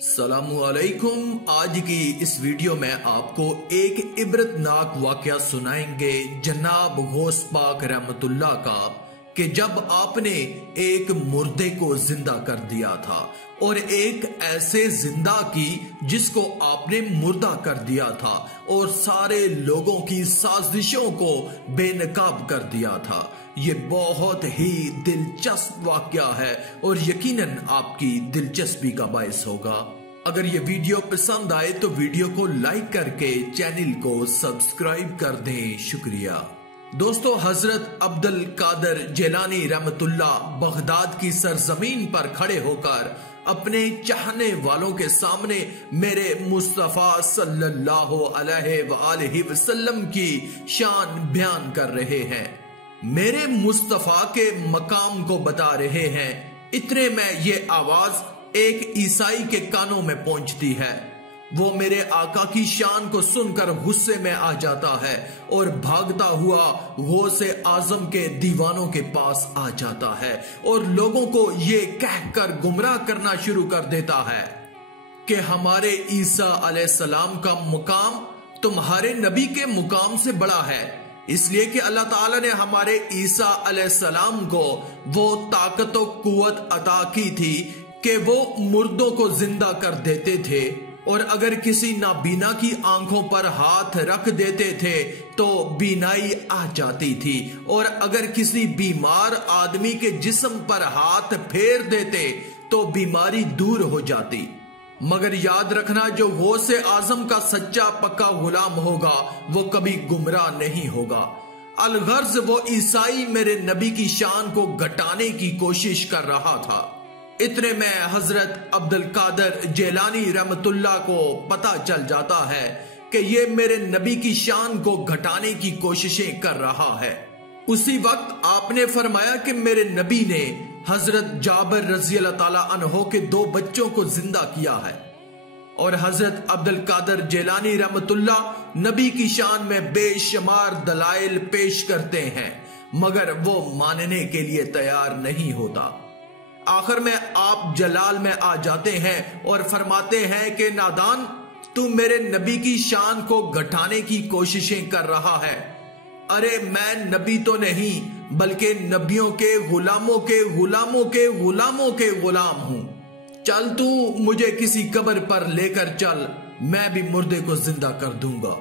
सलामुअलैकुम। आज की इस वीडियो में आपको एक इबरतनाक वाकया सुनाएंगे जनाब गौस पाक रहमतुल्लाह का, कि जब आपने एक मुर्दे को जिंदा कर दिया था और एक ऐसे जिंदा की जिसको आपने मुर्दा कर दिया था और सारे लोगों की साजिशों को बेनकाब कर दिया था। ये बहुत ही दिलचस्प वाकया है और यकीनन आपकी दिलचस्पी का बायस होगा। अगर ये वीडियो पसंद आए तो वीडियो को लाइक करके चैनल को सब्सक्राइब कर दें। शुक्रिया। दोस्तों, हजरत अब्दुल कादर जिलानी रहमतुल्लाह बगदाद की सरजमीन पर खड़े होकर अपने चाहने वालों के सामने मेरे मुस्तफा सल्लल्लाहु अलैहि वसल्लम की शान बयान कर रहे हैं, मेरे मुस्तफा के मकाम को बता रहे हैं। इतने में ये आवाज एक ईसाई के कानों में पहुंचती है। वो मेरे आका की शान को सुनकर गुस्से में आ जाता है और भागता हुआ गौसे आजम के दीवानों के पास आ जाता है और लोगों को ये कहकर गुमराह करना शुरू कर देता है कि हमारे ईसा अलैहिस्सलाम का मुकाम तुम्हारे नबी के मुकाम से बड़ा है, इसलिए कि अल्लाह ताला ने हमारे ईसा अलैहिस्सलाम को वो ताकत और कुव्वत अता की थी कि वो मुर्दों को जिंदा कर देते थे और अगर किसी नाबीना की आंखों पर हाथ रख देते थे तो बीनाई आ जाती थी और अगर किसी बीमार आदमी के जिस्म पर हाथ फेर देते तो बीमारी दूर हो जाती। मगर याद रखना, जो गौसे आजम का सच्चा पक्का गुलाम होगा वो कभी गुमराह नहीं होगा। अलगर्ज वो ईसाई मेरे नबी की शान को घटाने की कोशिश कर रहा था। इतने में हजरत अब्दुल कादर जिलानी रहमतुल्लाह को पता चल जाता है कि ये मेरे नबी की शान को घटाने की कोशिशें कर रहा है। उसी वक्त आपने फरमाया कि मेरे नबी ने हजरत जाबिर रज़ी अल्लाह ताला अन्हो के 2 बच्चों को जिंदा किया है और हजरत अब्दुल कादर जिलानी रहमतुल्लाह नबी की शान में बेशुमार दलाइल पेश करते हैं, मगर वो मानने के लिए तैयार नहीं होता। आखिर में आप जलाल में आ जाते हैं और फरमाते हैं कि नादान, तू मेरे नबी की शान को घटाने की कोशिशें कर रहा है। अरे मैं नबी तो नहीं बल्कि नबियों के गुलामों के गुलामों के गुलामों के गुलाम हूं। चल तू मुझे किसी कब्र पर लेकर चल, मैं भी मुर्दे को जिंदा कर दूंगा।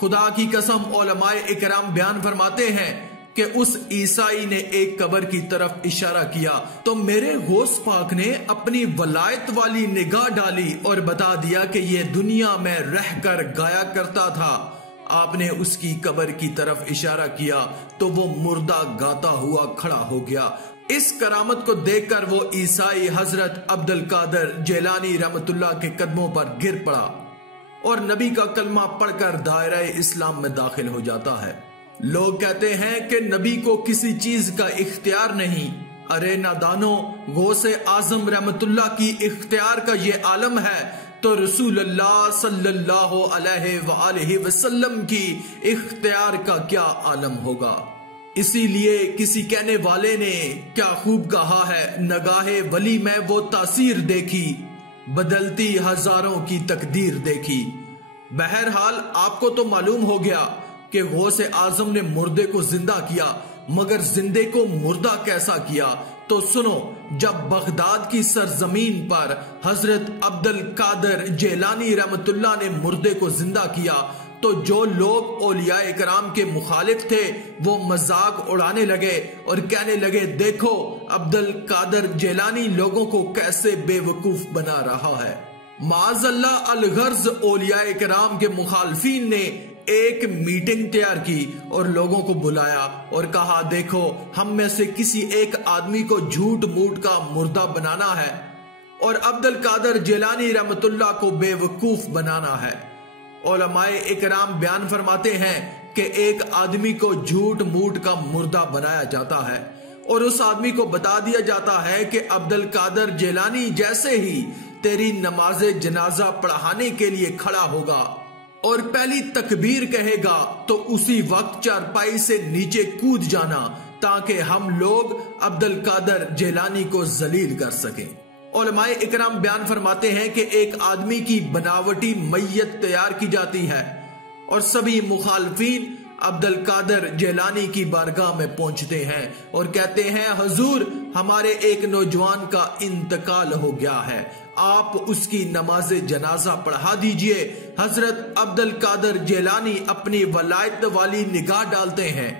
खुदा की कसम, उलमाए इकराम बयान फरमाते हैं कि उस ईसाई ने एक कब्र की तरफ इशारा किया तो मेरे गौस पाक ने अपनी वलायत वाली निगाह डाली और बता दिया कि ये दुनिया में रहकर गाया करता था। आपने उसकी कब्र की तरफ इशारा किया तो वो मुर्दा गाता हुआ खड़ा हो गया। इस करामत को देखकर वो ईसाई हजरत अब्दुल कादर जिलानी रहमतुल्लाह के कदमों पर गिर पड़ा और नबी का कलमा पढ़कर दायरा इस्लाम में दाखिल हो जाता है। लोग कहते हैं कि नबी को किसी चीज का इख्तियार नहीं। अरे नादानो, गौसे आजम रहमतुल्लाह की इख्तियार का ये आलम है तो रसूलुल्लाह सल्लल्लाहु अलैहि वसल्लम की इख्तियार का क्या आलम होगा। इसीलिए किसी कहने वाले ने क्या खूब कहा है, नगाहे वली में वो तासीर देखी, बदलती हजारों की तकदीर देखी। बहरहाल आपको तो मालूम हो गया कि गौसे आजम ने मुर्दे को जिंदा किया, मगर जिंदे को मुर्दा कैसा किया। तो सुनो, जब बगदाद की सरजमीन पर हजरत अब्दुल कादर जिलानी रहमतुल्लाह ने मुर्दे को जिंदा किया तो जो लोग औलियाए कराम के मुखालिफ थे वो मजाक उड़ाने लगे और कहने लगे, देखो अब्दुल कादर जिलानी लोगों को कैसे बेवकूफ बना रहा है। माज़अल्लाह अलगर्ज औलियाए कराम के मुखालफीन ने एक मीटिंग तैयार की और लोगों को बुलाया और कहा, देखो हम में से किसी एक आदमी को झूठ मूठ का मुर्दा बनाना है और अब्दुल कादर जिलानी रहमतुल्लाह को बेवकूफ बनाना है। उलमाए इकराम बयान फरमाते हैं कि एक आदमी को झूठ मूठ का मुर्दा बनाया जाता है और उस आदमी को बता दिया जाता है कि अब्दुल कादर जिलानी जैसे ही तेरी नमाज जनाजा पढ़ाने के लिए खड़ा होगा और पहली तकबीर कहेगा तो उसी वक्त चारपाई से नीचे कूद जाना ताकि हम लोग अब्दुल कादर जिलानी को जलील कर सकें। उलमाए इकराम बयान फरमाते हैं कि एक आदमी की बनावटी मैयत तैयार की जाती है और सभी मुखालफीन अब्दुल कादर जेलानी की बारगाह में पहुंचते हैं और कहते हैं, हुजूर, हमारे एक नौजवान का इंतकाल हो गया है, आप उसकी नमाज जनाजा पढ़ा दीजिए। हजरत अब्दुल कादर जेलानी अपनी वलायत वाली निगाह डालते हैं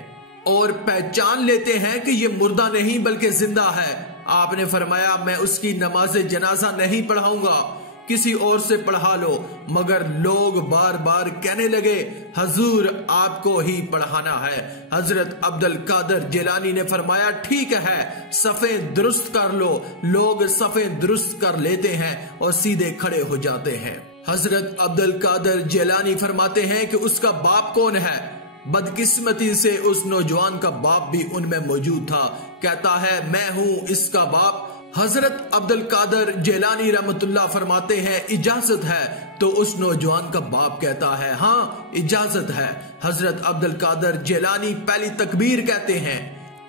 और पहचान लेते हैं कि ये मुर्दा नहीं बल्कि जिंदा है। आपने फरमाया, मैं उसकी नमाज जनाजा नहीं पढ़ाऊंगा, किसी और से पढ़ा लो। मगर लोग बार बार कहने लगे, हुजूर, आपको ही पढ़ाना है। हजरत अब्दुल कादर जेलानी ने फरमाया, ठीक है, सफ़े दुरुस्त कर लो। लोग सफ़े दुरुस्त कर लेते हैं और सीधे खड़े हो जाते हैं। हजरत अब्दुल कादर जेलानी फरमाते हैं कि उसका बाप कौन है। बदकिस्मती से उस नौजवान का बाप भी उनमें मौजूद था। कहता है, मैं हूं इसका बाप। हजरत अब्दुल कादर जेलानी रहमतुल्लाह फरमाते हैं, इजाजत है। तो उस नौजवान का बाप कहता है, हाँ, इजाजत है। हजरत अब्दुल कादर जेलानी पहली तकबीर कहते हैं।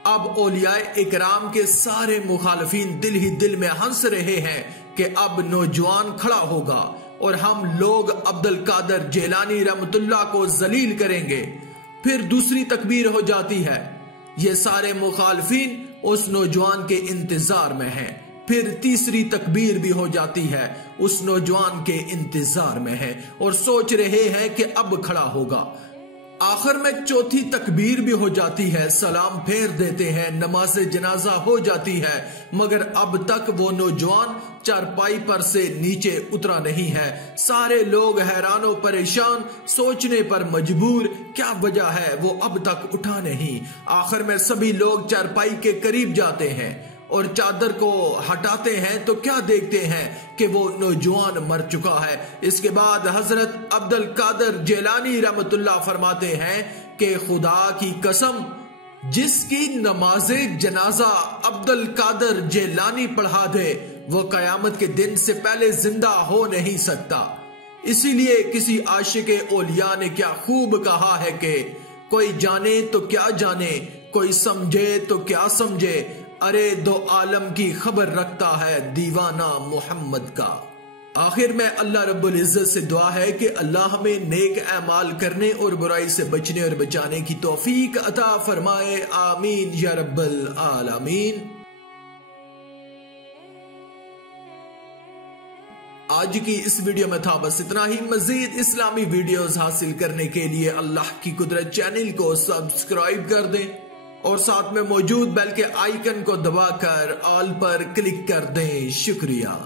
अब औलियाए इकराम के सारे मुखालफीन दिल ही दिल में हंस रहे हैं कि अब नौजवान खड़ा होगा और हम लोग अब्दुल कादर जेलानी रहमतुल्लाह को जलील करेंगे। फिर दूसरी तकबीर हो जाती है। ये सारे मुखालफीन उस नौजवान के इंतजार में हैं। फिर तीसरी तकबीर भी हो जाती है, उस नौजवान के इंतजार में है और सोच रहे हैं कि अब खड़ा होगा। आखिर में चौथी तकबीर भी हो जाती है, सलाम फेर देते हैं, नमाज जनाजा हो जाती है। मगर अब तक वो नौजवान चारपाई पर से नीचे उतरा नहीं है। सारे लोग हैरान और परेशान, सोचने पर मजबूर, क्या वजह है वो अब तक उठा नहीं। आखिर में सभी लोग चारपाई के करीब जाते हैं और चादर को हटाते हैं तो क्या देखते हैं कि वो नौजवान मर चुका है। इसके बाद हजरत अब्दुल कादर जेलानी रहमतुल्लाह फरमाते हैं कि खुदा की कसम, जिसकी नमाजे जनाजा अब्दुल कादर जेलानी पढ़ा दे वो कयामत के दिन से पहले जिंदा हो नहीं सकता। इसीलिए किसी आशिके औलिया ने क्या खूब कहा है कि कोई जाने तो क्या जाने, कोई समझे तो क्या समझे, अरे दो आलम की खबर रखता है दीवाना मोहम्मद का। आखिर में अल्लाह रब्बुल इज्जत से दुआ है कि अल्लाह हमें नेक अमाल करने और बुराई से बचने और बचाने की तौफीक अता फरमाए। आमीन या रब्बल आलमीन। आज की इस वीडियो में था बस इतना ही। मजीद इस्लामी वीडियोस हासिल करने के लिए अल्लाह की कुदरत चैनल को सब्सक्राइब कर दें और साथ में मौजूद बेल के आइकन को दबाकर ऑल पर क्लिक कर दें। शुक्रिया।